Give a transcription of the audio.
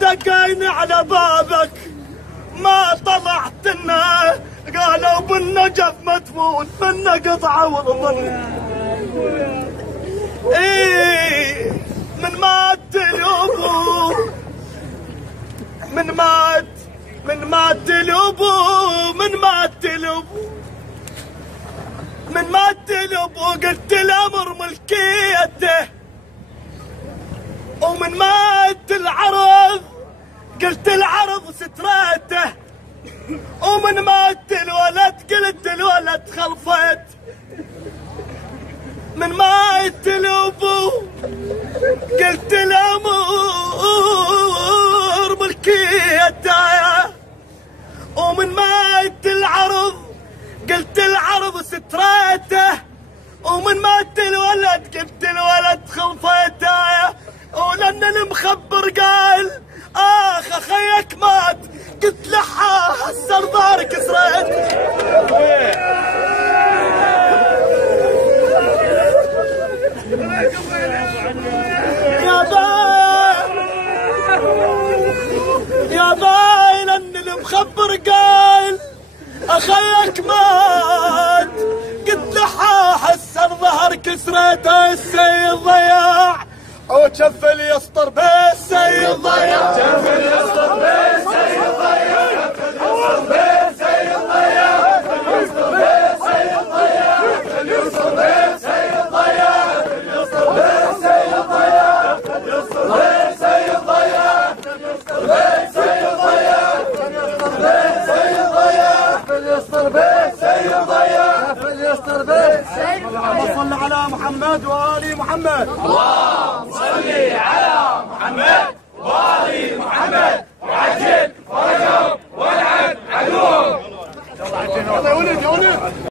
دقينا على بابك ما طلعت لنا، قالوا بالنجف مدفون منا قطعة والظل. ايه من مات الابو، من مات الابو، من مات الابو، من مات الابو، قلت الامر ملكيته. ومن مات العرض قلت العرض ستراته. ومن مات الولد قلت الولد خلفت. من مات الابو قلت الامر ملكيته. ومن مات العرض قلت العرض ستراته. ومن مات الولد قلت الولد خلفته. ولأن المخبر قال اخ اخيك مات، قلت لحا هسر ظهرك كسرت. يا باي لأن المخبر قال اخيك مات، قلت لحا هسر ظهر كسرت. السيد ضياع وشف اللي يسطر بالسيد ضياع، شف اللي يسطر بالسيد ضياع، شف اللي يسطر بالسيد ضياع، شف اللي يسطر بالسيد ضياع، شف اللي يسطر بالسيد ضياع، شف اللي يسطر بالسيد ضياع، شف اللي يسطر بالسيد ضياع، شف اللي يسطر بالسيد ضياع، شف اللي يسطر بالسيد ضياع، شف اللي يسطر بالسيد ضياع. اللهم صل على محمد وآل محمد. اللهم صل على محمد وآل محمد وعجل فرجهم والعن عدوهم.